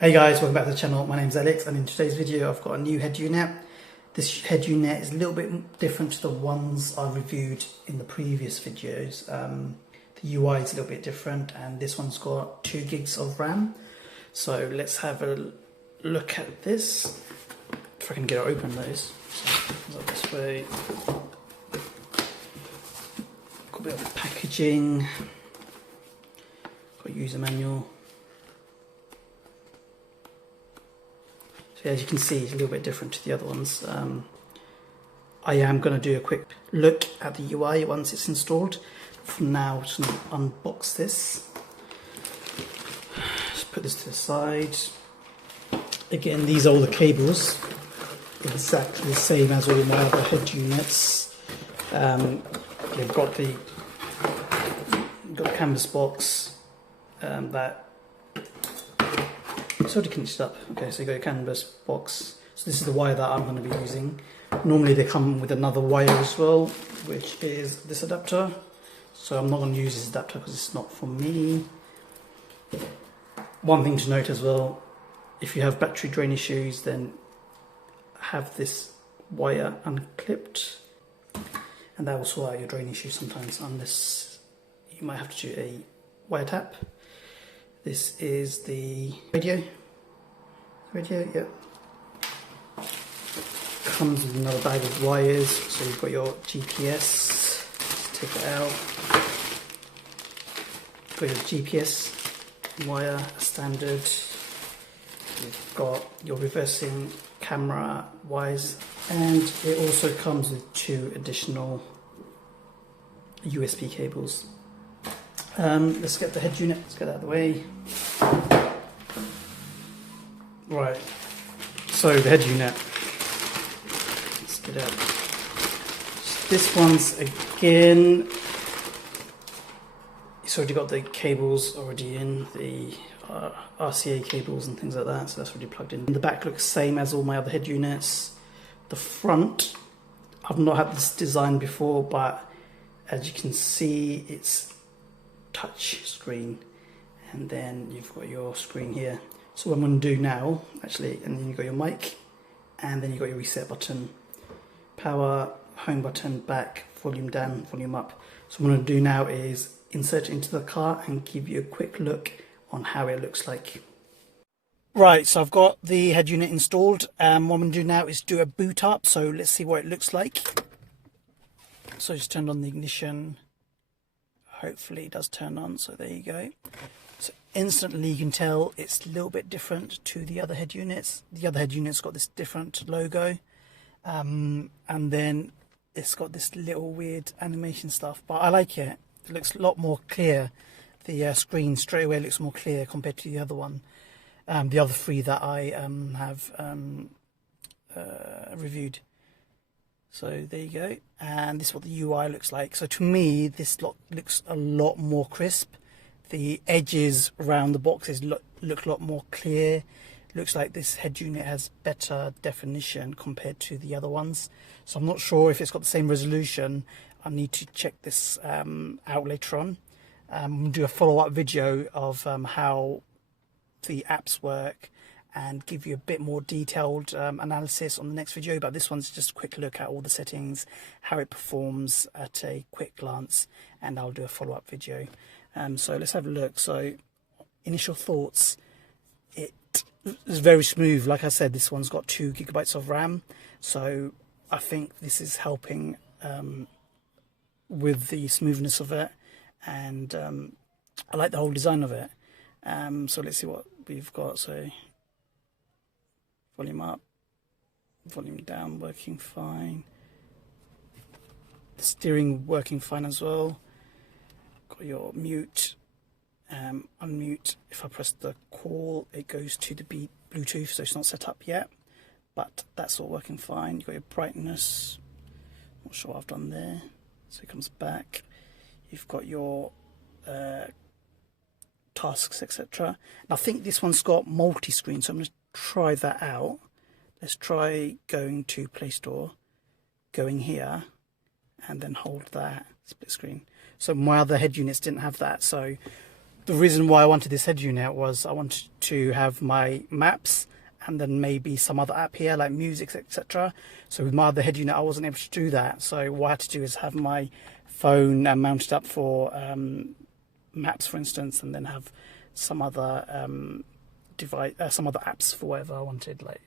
Hey guys, welcome back to the channel. My name's Alex, and in today's video I've got a new head unit. This head unit is a little bit different to the ones I reviewed in the previous videos. The UI is a little bit different, and this one's got 2 gigs of RAM. So let's have a look at this. If I can get it open those. So this way. Got a bit of packaging. Got a user manual. So as you can see, it's a little bit different to the other ones. I am going to do a quick look at the UI once it's installed. For now, I'm just going to unbox this. Just put this to the side. Again, these are all the cables, exactly the same as all my other head units. You've got the canvas box that it's already connected up. Okay, so you got your canvas box. So this is the wire that I'm going to be using. Normally they come with another wire as well, which is this adapter. So I'm not going to use this adapter because it's not for me. One thing to note as well, if you have battery drain issues, then have this wire unclipped, and that will sort out your drain issues sometimes, unless you might have to do a wire tap. This is the radio, yeah. Comes with another bag of wires, so you've got your GPS, just take it out. Got your GPS wire, standard. You've got your reversing camera wires, and it also comes with 2 additional USB cables. Let's get the head unit, let's get that out of the way. Right, so the head unit, let's get out. This one's, again, it's already got the cables already in, the RCA cables and things like that, so that's already plugged in. The back looks same as all my other head units. The front, I've not had this design before, but as you can see, it's touch screen, and then you've got your screen here. So what I'm going to do now, actually, and then you've got your mic, and then you've got your reset button, power, home button, back, volume down, volume up. So what I'm going to do now is insert it into the car and give you a quick look on how it looks like. Right, so I've got the head unit installed. What I'm going to do now is do a boot up, so let's see what it looks like. So just turned on the ignition. Hopefully it does turn on, so there you go. So instantly you can tell it's a little bit different to the other head units. The other head unit's got this different logo, and then it's got this little weird animation stuff, but I like it. It looks a lot more clear. The screen straight away looks more clear compared to the other one, the other 3 that I have reviewed. So there you go, and this is what the UI looks like. So to me, this looks a lot more crisp. The edges around the boxes look a lot more clear. Looks like this head unit has better definition compared to the other ones. So I'm not sure if it's got the same resolution. I need to check this out later on. We'll do a follow-up video of how the apps work and give you a bit more detailed analysis on the next video, but this one's just a quick look at all the settings, how it performs at a quick glance, and I'll do a follow-up video. So let's have a look. So initial thoughts, it is very smooth. Like I said, this one's got 2 gigabytes of RAM, so I think this is helping with the smoothness of it, and I like the whole design of it. So let's see what we've got. So volume up, volume down, working fine. The steering working fine as well. Got your mute, unmute. If I press the call, it goes to the Bluetooth, so it's not set up yet, but that's all working fine. You've got your brightness, not sure what I've done there. So it comes back. You've got your tasks, etc. And I think this one's got multi-screen, so I'm going to try that out. Let's try going to Play Store, going here, and then hold that split screen. So my other head units didn't have that, so The reason why I wanted this head unit was I wanted to have my maps and then maybe some other app here like music, etc. So with my other head unit I wasn't able to do that, so what I had to do is have my phone mounted up for maps, for instance, and then have some other device, some other apps for whatever I wanted, like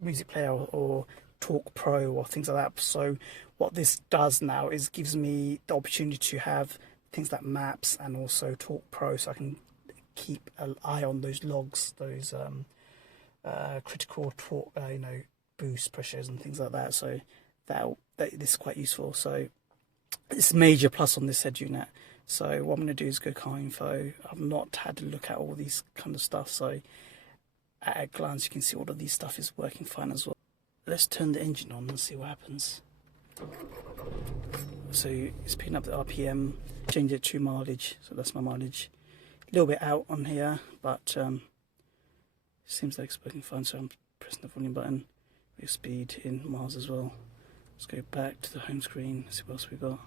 music player or Talk Pro or things like that. So what this does now is gives me the opportunity to have things like maps and also Talk Pro, so I can keep an eye on those logs, those critical torque, boost pressures and things like that. So this is quite useful. So it's a major plus on this head unit. So what I'm going to do is go car info. I've not had a look at all these kind of stuff, so at a glance you can see all of these stuff is working fine as well. Let's turn the engine on and see what happens. So it's picking up the RPM, change it to mileage, so that's my mileage. A little bit out on here, but seems like it's working fine, so I'm pressing the volume button. With speed in miles as well. Let's go back to the home screen, see what else we got.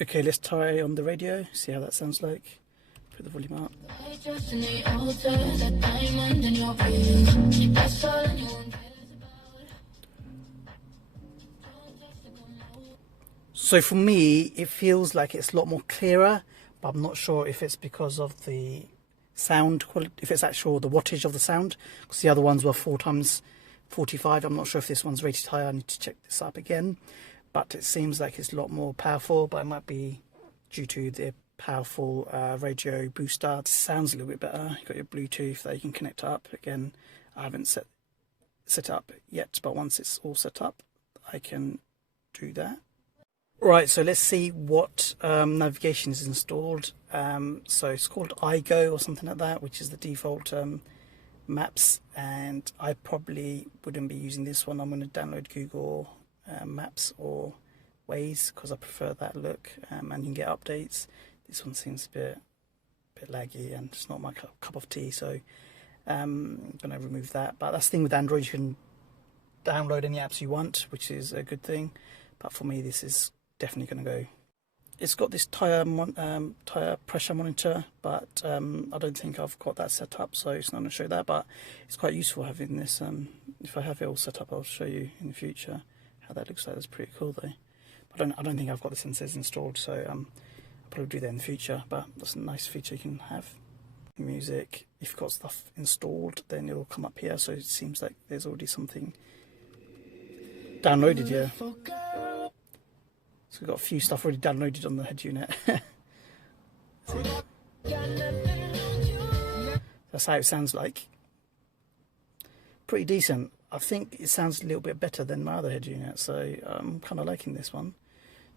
Okay, let's try on the radio, see how that sounds like. Put the volume up. So for me, it feels like it's a lot more clearer, but I'm not sure if it's because of the sound quality, if it's actual the wattage of the sound, because the other ones were 4 times 45. I'm not sure if this one's rated higher. I need to check this up again, but it seems like it's a lot more powerful, but it might be due to the powerful radio booster. It sounds a little bit better. You've got your Bluetooth that you can connect up. Again, I haven't set it up yet, but once it's all set up, I can do that. Right, so let's see what navigation is installed. So it's called iGo or something like that, which is the default maps, and I probably wouldn't be using this one. I'm going to download Google Maps or Waze because I prefer that look, and you can get updates. This one seems a bit laggy and it's not my cup of tea, so I'm going to remove that. But that's the thing with Android, you can download any apps you want, which is a good thing, but for me this is definitely going to go. It's got this tire pressure monitor, but I don't think I've got that set up, so it's not going to show that, but it's quite useful having this. If I have it all set up, I'll show you in the future how that looks like. That's pretty cool though. But I don't think I've got the sensors installed, so I'll probably do that in the future, but that's a nice feature you can have. Music, if you've got stuff installed, then it'll come up here, so it seems like there's already something downloaded here. So we've got a few stuff already downloaded on the head unit. That's how it sounds like. Pretty decent. I think it sounds a little bit better than my other head unit, so I'm kind of liking this one.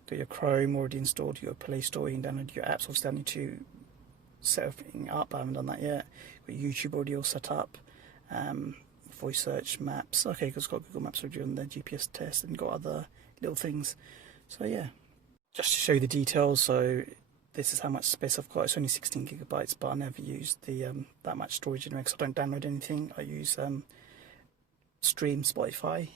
Got your Chrome already installed, your Play Store, you can download your apps. Obviously I need to set everything up, I haven't done that yet. Got YouTube already all set up. Voice search, maps. Okay, because it's got Google Maps already on the GPS test, and got other little things. So yeah, just to show you the details. So this is how much space I've got. It's only 16 gigabytes, but I never use the that much storage anyway, because I don't download anything. I use stream Spotify,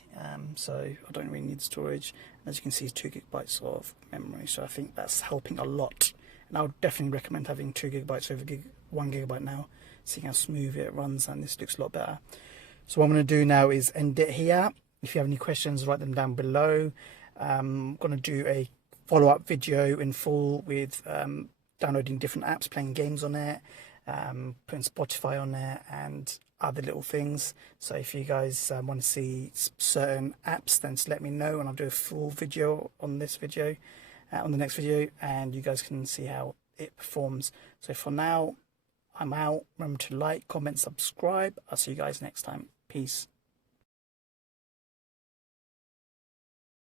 so I don't really need storage. And as you can see, it's 2 gigabytes of memory, so I think that's helping a lot. And I would definitely recommend having 2 gigabytes over 1 gigabyte now, seeing how smooth it runs, and this looks a lot better. So what I'm going to do now is end it here. If you have any questions, write them down below. I'm going to do a follow-up video in full with downloading different apps, playing games on it, putting Spotify on there, and other little things. So if you guys want to see certain apps, then just let me know, and I'll do a full video on this video, on the next video, and you guys can see how it performs. So for now, I'm out. Remember to like, comment, subscribe. I'll see you guys next time. Peace.